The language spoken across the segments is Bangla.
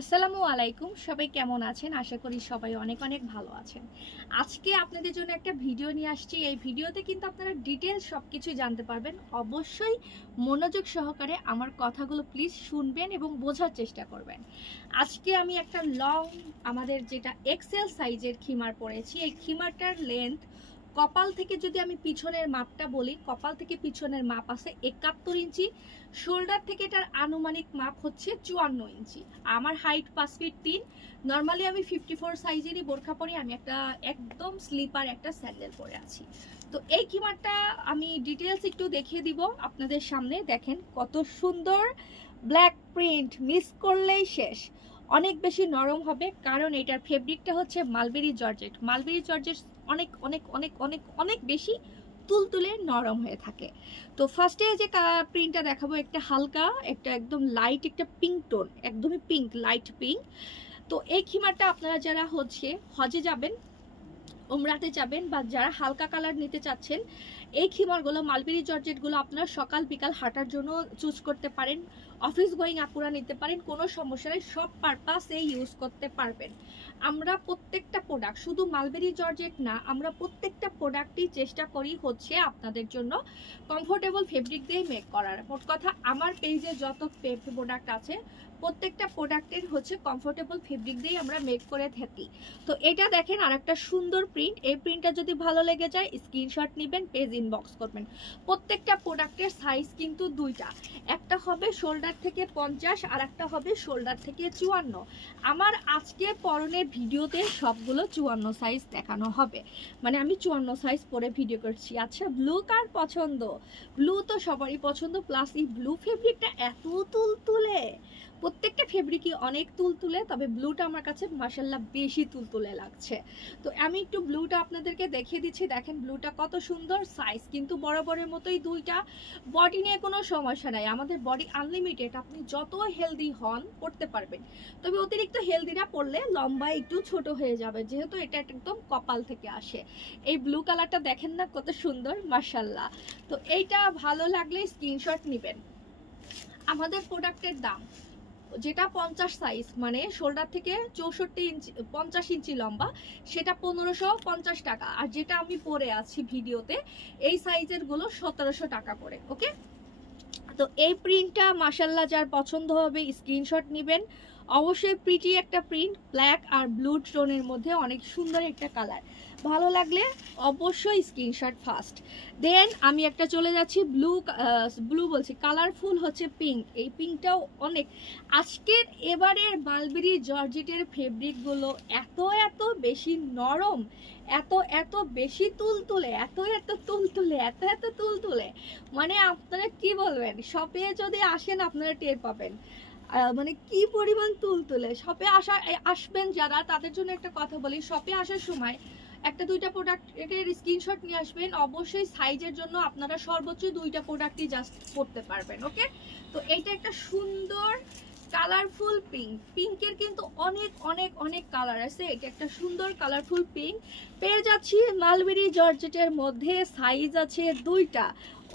আসসালামু আলাইকুম, সবাই কেমন আছেন? আশা করি সবাই অনেক অনেক ভালো আছেন। আজকে আপনাদের জন্য একটা ভিডিও নিয়ে আসছি। এই ভিডিওতে কিন্তু আপনারা ডিটেলস সবকিছু জানতে পারবেন। অবশ্যই মনোযোগ সহকারে আমার কথাগুলো প্লিজ শুনবেন এবং বোঝার চেষ্টা করবেন। আজকে আমি একটা লং আমাদের যেটা এক্সেল সাইজের খিমার পরেছি। এই খিমারটার লেন্থ কপাল থেকে যদি আমি পিছনের মাপটা বলি, কপাল থেকে পিছনের মাপ আছে 71 ইঞ্চি, শোল্ডার থেকে এটার আনুমানিক মাপ হচ্ছে 54 ইঞ্চি। আমার হাইট 5 ফিট 3। নর্মালি আমি 54 সাইজেরই বোরখা পরি। আমি একটা একদম স্লিপার একটা স্যান্ডেল পরে আছি। তো এই খিমারটা আমি ডিটেলস একটু দেখিয়ে দিব আপনাদের সামনে। দেখেন কত সুন্দর ব্ল্যাক প্রিন্ট, মিস করলেই শেষ। অনেক বেশি নরম হবে কারণ এটার ফেব্রিকটা হচ্ছে মালবেরি জর্জেট। মালবেরি জর্জেট অনেক অনেক অনেক অনেক অনেক বেশি তুলতুলে নরম হয়ে থাকে। তো ফার্স্টে যে প্রিন্টটা দেখাবো একটা হালকা, একটা একদম লাইট, একটা পিঙ্ক টোন, একদমই পিঙ্ক, লাইট পিঙ্ক। তো এই খিমারটা আপনারা যারা হচ্ছে হজে যাবেন, উমরাতে যাবেন, বা যারা হালকা কালার নিতে চাচ্ছেন, এই খিমারগুলো মালবেরি জর্জেটগুলো আপনারা সকাল বিকাল হাঁটার জন্য চুজ করতে পারেন। অফিস গোয়িং আপুরা নিতে পারেন, কোনো সমস্যা নেই, সব পারপাসে ইউজ করতে পারবেন। আমরা প্রত্যেকটা প্রোডাক্ট, শুধু মালবেরি জর্জেট না, আমরা প্রত্যেকটা প্রোডাক্টই চেষ্টা করি হচ্ছে আপনাদের জন্য কমফোর্টেবল ফেব্রিক দিয়ে মেক করার। মোট কথা আমার পেজে যত প্রোডাক্ট আছে প্রত্যেকটা প্রোডাক্টের হচ্ছে কমফোর্টেবল ফেব্রিক দিয়ে আমরা মেক করে থাকি। তো এটা দেখেন আর একটা সুন্দর প্রিন্ট। এই প্রিন্টটা যদি ভালো লেগে যায় স্ক্রিনশট নেবেন, পেজ ইনবক্স করবেন। প্রত্যেকটা প্রোডাক্টের সাইজ কিন্তু দুইটা, একটা হবে শোল্ডার থেকে 50 আর একটা হবে শোল্ডার থেকে 54। আমার আজকে পরনের ভিডিওতে সবগুলো 54 সাইজ দেখানো হবে, মানে আমি 54 সাইজ পরে ভিডিও করছি। আচ্ছা, ব্লু কার পছন্দ? ব্লু তো সবারই পছন্দ, প্লাস এই ব্লু ফেব্রিকটা এত তুলতুলে, প্রত্যেকটা ফেব্রিকই অনেক তুলতুলে, তবে ব্লুটা আমার কাছে মাশাআল্লাহ বেশি তুলতুলে লাগছে। তো আমি একটু ব্লুটা আপনাদেরকে দেখিয়ে দিচ্ছি। দেখেন ব্লুটা কত সুন্দর, সাইজ কিন্তু বরাবরের মতোই দুইটা। বডি নিয়ে কোনো সমস্যা নাই, আমাদের বডি আনলিমিটেড, আপনি যত হেলদি হন পড়তে পারবেন। তবে অতিরিক্ত হেলদি না পড়লে লম্বা একটু ছোট হয়ে যাবে, যেহেতু এটা একদম কপাল থেকে আসে। এই ব্লু কালারটা দেখেন না কত সুন্দর, মাশাআল্লাহ। তো এইটা ভালো লাগলে স্ক্রিনশট নেবেন। আমাদের প্রোডাক্টের দাম যেটা 50 সাইজ, মানে শোল্ডার থেকে 64 ইঞ্চি 50 ইঞ্চি লম্বা, সেটা 1550 টাকা। আর যেটা আমি পরে আছি ভিডিওতে, এই সাইজের গুলো 1700 টাকা করে। ওকে, তো এই প্রিন্টটা মাশাআল্লাহ যার পছন্দ হবে স্ক্রিনশট নেবেন। অবশ্যই প্রিটি একটা প্রিন্ট, ব্ল্যাক আর ব্লু টোনের মধ্যে অনেক সুন্দর একটা কালার। ভালো লাগলে অবশ্যই স্ক্রিনশট ফার্স্ট। দেন আমি একটা চলে যাচ্ছি ব্লু বলছি, কালারফুল হচ্ছে পিঙ্ক। এই পিঙ্কটাও অনেক, আজকের এবারের মালবেরি জর্জেটের ফেব্রিকগুলো এত এত বেশি নরম, এত এত বেশি তুলতুলে, এত এত তুলতুলে, এত এত তুলতুলে, মানে আপনারা কি বলবেন, শপে যদি আসেন আপনারা টের পাবেন মানে কি পরিমাণ তুলতুলে। শপে আসবেন যারা, তাদের জন্য একটা কথা বলি, শপে আসার সময় একটা দুইটা প্রোডাক্টের স্ক্রিনশট নিয়ে আসবেন। অবশ্যই সাইজের জন্য আপনারা সর্বোচ্চ দুইটা প্রোডাক্টই জাস্ট করতে পারবেন। ওকে, তো এইটা একটা সুন্দর কালারফুল পিঙ্ক। পিঙ্কের কিন্তু অনেক অনেক অনেক কালার আছে, এটা একটা সুন্দর কালারফুল পিঙ্ক পেয়ে যাচ্ছি মালবেরি জর্জেটের মধ্যে। সাইজ আছে দুইটা,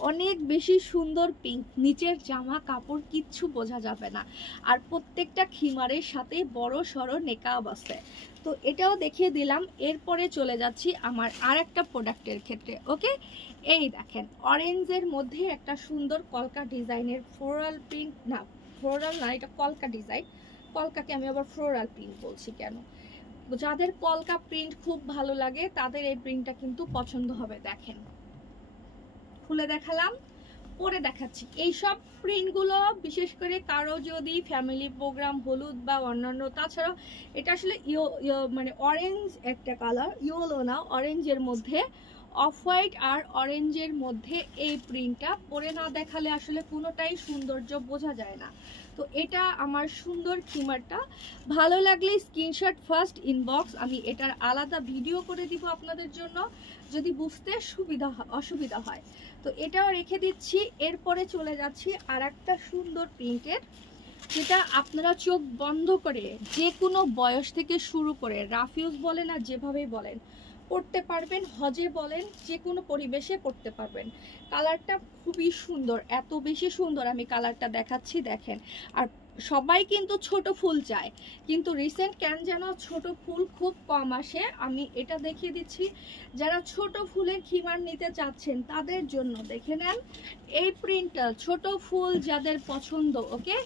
অনেক বেশি সুন্দর পিঙ্ক। নিচের জামা কাপড় কিচ্ছু বোঝা যাবে না, আর প্রত্যেকটা খিমারের সাথে বড় সড়ো নেকাব আছে। তো এটাও দেখিয়ে দিলাম। এরপরে চলে যাচ্ছি আমার আর একটা প্রোডাক্টের ক্ষেত্রে। ওকে, এই দেখেন অরেঞ্জের মধ্যে একটা সুন্দর কলকা ডিজাইনের ফ্লোরাল প্রিন্ট, না ফ্লোরাল না, এটা কলকা ডিজাইন। কলকাকে আমি আবার ফ্লোরাল প্রিন্ট বলছি কেন? যাদের কলকা প্রিন্ট খুব ভালো লাগে তাদের এই প্রিন্টটা কিন্তু পছন্দ হবে। দেখেন খুলে দেখালাম, পরে দেখাচ্ছি। এইসব প্রিন্টগুলো বিশেষ করে কারো যদি ফ্যামিলি প্রোগ্রাম, হলুদ বা অন্যান্য, তাছাড়াও এটা আসলে মানে অরেঞ্জ একটা কালার, ইয়েলো না, অরেঞ্জের মধ্যে, অফ হোয়াইট আর অরেঞ্জের মধ্যে এই প্রিন্টটা পরে না দেখালে আসলে কোনোটাই সৌন্দর্য বোঝা যায় না। তো এটা আমার সুন্দর খিমারটা। ভালো লাগলে স্ক্রিনশট ফার্স্ট ইনবক্স, আমি এটার আলাদা ভিডিও করে দিব আপনাদের জন্য যদি বুঝতে অসুবিধা হয়। তো এটাও রেখে দিচ্ছি। এরপরে চলে যাচ্ছি আর একটা সুন্দর প্রিন্টের, যেটা আপনারা চোখ বন্ধ করে যে কোনো বয়স থেকে শুরু করে, রাফিউজ বলেন আর যেভাবেই বলেন পড়তে পারবেন, হজে বলেন যে কোনো পরিবেশে পড়তে পারবেন। কালারটা খুবই সুন্দর, এত বেশি সুন্দর, আমি কালারটা দেখাচ্ছি দেখেন। আর সবাই কিন্তু ছোট ফুল চায়, কিন্তু রিসেন্ট কেন যেন ছোট ফুল খুব কম আসে। আমি এটা দেখিয়ে দিচ্ছি, যারা ছোট ফুলের খিমার নিতে চাচ্ছেন তাদের জন্য দেখে নেন এই প্রিন্টটা, ছোট ফুল যাদের পছন্দ। ওকে,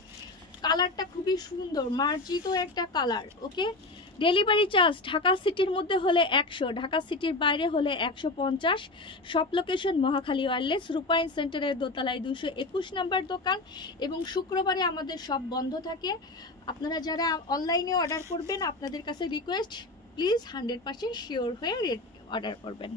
কালারটা খুবই সুন্দর, মার্জিত একটা কালার। ওকে, ডেলিভারি চার্জ ঢাকা সিটির মধ্যে হলে 100, ঢাকা সিটির বাইরে হলে 150। সব লোকেশন মহাখালী ওয়্যারলেস, রূপায়ণ সেন্টারের দোতলায় 221 নম্বর দোকান, এবং শুক্রবারে আমাদের সব বন্ধ থাকে। আপনারা যারা অনলাইনে অর্ডার করবেন, আপনাদের কাছে রিকোয়েস্ট, প্লিজ 100% শিওর হয়ে অর্ডার করবেন।